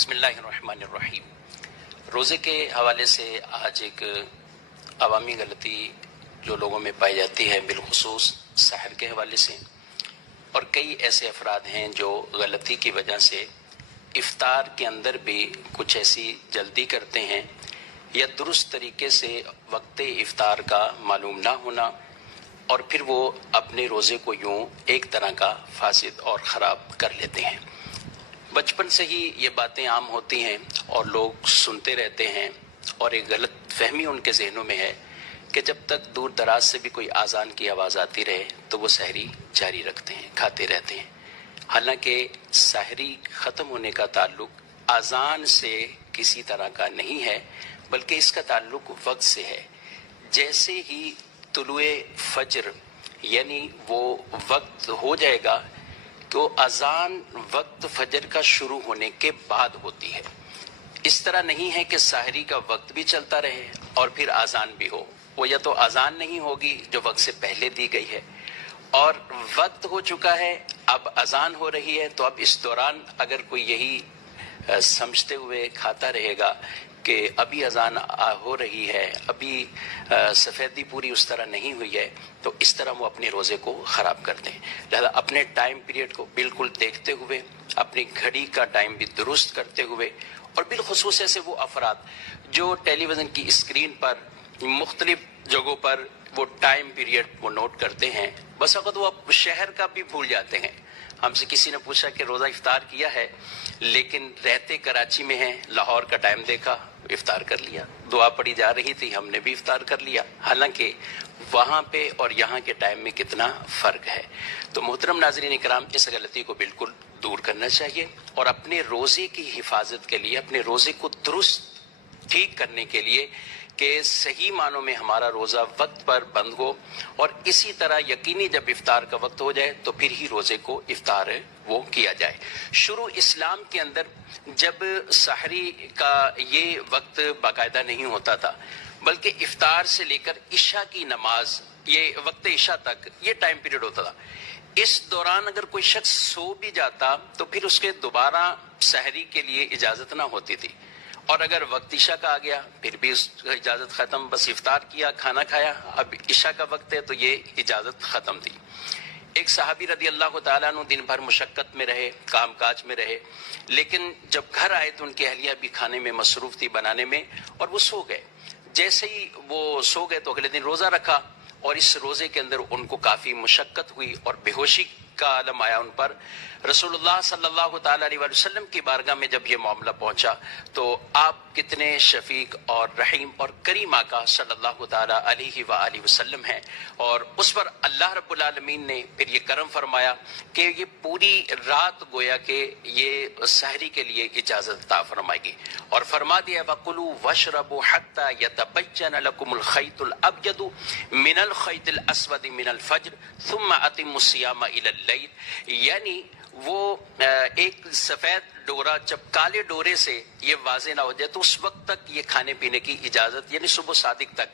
बिस्मिल्लाहिर्रहमानिर्रहीम। रोज़े के हवाले से आज एक अवामी गलती जो लोगों में पाई जाती है, बिलखुसूस सहर के हवाले से, और कई ऐसे अफराद हैं जो गलती की वजह से इफ्तार के अंदर भी कुछ ऐसी जल्दी करते हैं या दुरुस्त तरीके से वक्त इफ्तार का मालूम ना होना, और फिर वो अपने रोज़े को यूँ एक तरह का फासिद और ख़राब कर लेते हैं। बचपन से ही ये बातें आम होती हैं और लोग सुनते रहते हैं, और एक गलत फहमी उनके जहनों में है कि जब तक दूर दराज से भी कोई आज़ान की आवाज़ आती रहे तो वो सहरी जारी रखते हैं, खाते रहते हैं। हालांकि सहरी ख़त्म होने का ताल्लुक आज़ान से किसी तरह का नहीं है, बल्कि इसका ताल्लुक वक्त से है। जैसे ही तुलुए फज्र यानी वो वक्त हो जाएगा तो अजान वक्त फजर का शुरू होने के बाद होती है। इस तरह नहीं है कि सहरी का वक्त भी चलता रहे और फिर अजान भी हो। वो या तो अजान नहीं होगी जो वक्त से पहले दी गई है, और वक्त हो चुका है, अब अजान हो रही है, तो अब इस दौरान अगर कोई यही समझते हुए खाता रहेगा कि अभी अजान हो रही है, अभी सफ़ेदी पूरी उस तरह नहीं हुई है, तो इस तरह वो अपने रोज़े को ख़राब करते हैं। लिहाजा अपने टाइम पीरियड को बिल्कुल देखते हुए, अपनी घड़ी का टाइम भी दुरुस्त करते हुए, और बिलखुसूस ऐसे वो अफराद जो टेलीविज़न की स्क्रीन पर मुख्तलिफ जगहों पर वो टाइम पीरियड वो नोट करते हैं, बस वक़्त वो अब शहर का भी भूल जाते हैं। हमसे किसी ने पूछा कि रोज़ा इफ्तार किया है, लेकिन रहते कराची में हैं, लाहौर का टाइम देखा, इफ्तार कर लिया। दुआ पड़ी जा रही थी, हमने भी इफ्तार कर लिया। हालांकि वहाँ पे और यहाँ के टाइम में कितना फ़र्क है। तो मोहतरम नाज़रीन इकराम, इस गलती को बिल्कुल दूर करना चाहिए, और अपने रोज़े की हिफाजत के लिए, अपने रोज़े को दुरुस्त ठीक करने के लिए कि सही मानों में हमारा रोज़ा वक्त पर बंद हो, और इसी तरह यकीनी जब इफ्तार का वक्त हो जाए तो फिर ही रोज़े को इफ्तार वो किया जाए। शुरू इस्लाम के अंदर जब सहरी का ये वक्त बाकायदा नहीं होता था, बल्कि इफ्तार से लेकर इशा की नमाज, ये वक्त इशा तक ये टाइम पीरियड होता था। इस दौरान अगर कोई शख्स सो भी जाता तो फिर उसके दोबारा सहरी के लिए इजाज़त ना होती थी, और अगर वक्त इशा का आ गया फिर भी उसकी इजाज़त ख़त्म। बस इफ्तार किया, खाना खाया, अब इशा का वक्त है तो ये इजाज़त ख़त्म थी। एक सहाबी रदी अल्लाह तआला अन्हु दिन भर मुशक्क़त में रहे, काम काज में रहे, लेकिन जब घर आए तो उनकी अहलिया भी खाने में मसरूफ़ थी, बनाने में, और वो सो गए। जैसे ही वो सो गए तो अगले दिन रोज़ा रखा, और इस रोज़े के अंदर उनको काफ़ी मुशक्क़त हुई और बेहोशी का आलम आया उन पर। रसूलुल्लाह सल्लल्लाहु तआला अलैहि वसल्लम की बारगाह में जब ये मामला पहुंचा तो आप कितने शफीक और रहीम और करीम आका सल्लल्लाहु तआला अलैहि वसल्लम हैं, और उस पर अल्लाह रब्बुल आलमीन ने फिर ये करम फरमाया कि ये पूरी रात गोया कि ये सहरी के लिए इजाज़त अता फरमाएगी, और फरमा दिया वकुलू वशरबू हत्ता यतबय्यन लकुमुल खैतुल अब्यदु मिनल खैतिल अस्वद मिनल फज्र सुम्मा अतिम्मुस सियाम इलल लैल। यानी वो एक सफ़ेद डोरा जब काले डोरे से ये वाज़े ना हो जाए तो उस वक्त तक ये खाने पीने की इजाज़त, यानी सुबह सादिक तक।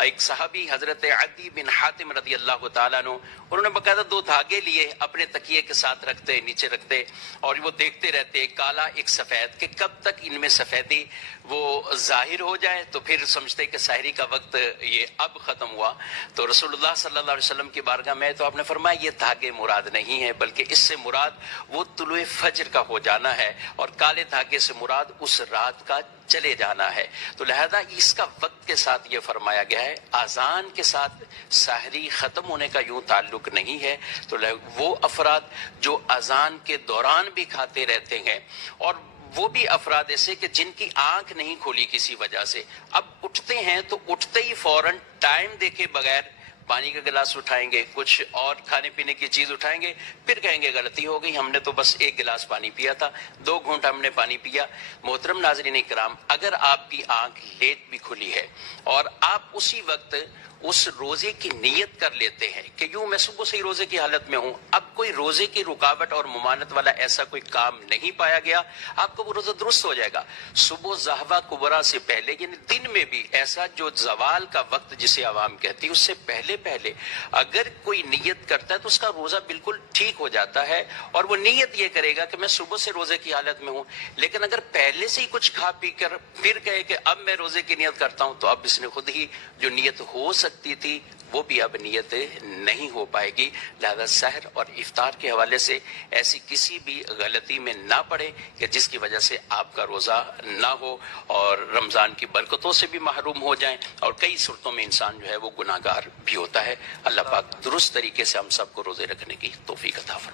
एक सहाबी हजरत अदी बिन हातिम रदी अल्लाह तआला अन्हु, उन्होंने बकायदा 2 धागे लिए, अपने तकिए के साथ रखते, नीचे रखते, और वो देखते रहते, एक काला एक सफ़ेद, कि कब तक इनमें सफ़ेदी वो जाहिर हो जाए तो फिर समझते कि सहरी का वक्त ये अब ख़त्म हुआ। तो रसूलुल्लाह सल्लल्लाहु अलैहि वसल्लम की बारगाह में तो आपने फरमाया ये धागे मुराद नहीं है, बल्कि इससे मुराद वो तुलुए फज्र का हो जाना है, और काले धागे से मुराद उस रात का चले जाना है। तो लिहाजा इसका वक्त के साथ ये फरमाया गया है, आज़ान के साथ सहरी ख़त्म होने का यूँ ताल्लुक नहीं है। तो वो अफराद जो अज़ान के दौरान भी खाते रहते हैं, और वो भी अफराद ऐसे कि जिनकी आंख नहीं खोली किसी वजह से, अब उठते हैं तो उठते ही फौरन टाइम देखे बगैर पानी का गिलास उठाएंगे, कुछ और खाने पीने की चीज उठाएंगे, फिर कहेंगे गलती हो गई, हमने तो बस 1 गिलास पानी पिया था, 2 घूंट हमने पानी पिया। मोहतरम नाज़रीन इकराम, अगर आपकी आंख लेट भी खुली है और आप उसी वक्त उस रोजे की नीयत कर लेते हैं कि यूं मैं सुबह से ही रोजे की हालत में हूं, अब कोई रोजे की रुकावट और मुमानत वाला ऐसा कोई काम नहीं पाया गया, आपका वो रोजा दुरुस्त हो जाएगा। सुबह ज़हवा कुबरा से पहले, यानी दिन में भी ऐसा जो जवाल का वक्त जिसे आवाम कहती है, उससे पहले پہلے اگر کوئی نیت کرتا ہے تو اس کا روزہ بالکل ٹھیک ہو جاتا ہے، اور وہ نیت یہ کرے گا کہ میں صبح سے روزے کی حالت میں ہوں، لیکن اگر پہلے سے ہی کچھ کھا پی کر پھر کہے کہ اب میں روزے کی نیت کرتا ہوں، تو اب اس نے خود ہی جو نیت ہو سکتی تھی وہ بھی اب نیت نہیں ہو پائے گی۔ لہذا سحر اور افطار کے حوالے سے ایسی کسی بھی غلطی میں نہ پڑے کہ جس کی وجہ سے آپ کا روزہ نہ ہو اور رمضان کی برکتوں سے بھی محروم ہو جائیں، اور کئی صورتوں میں انسان جو ہے وہ گناہگار بھی ہوتا ہے۔ اللہ پاک درست طریقے سے ہم سب کو روزے رکھنے کی توفیق عطا فرمائے۔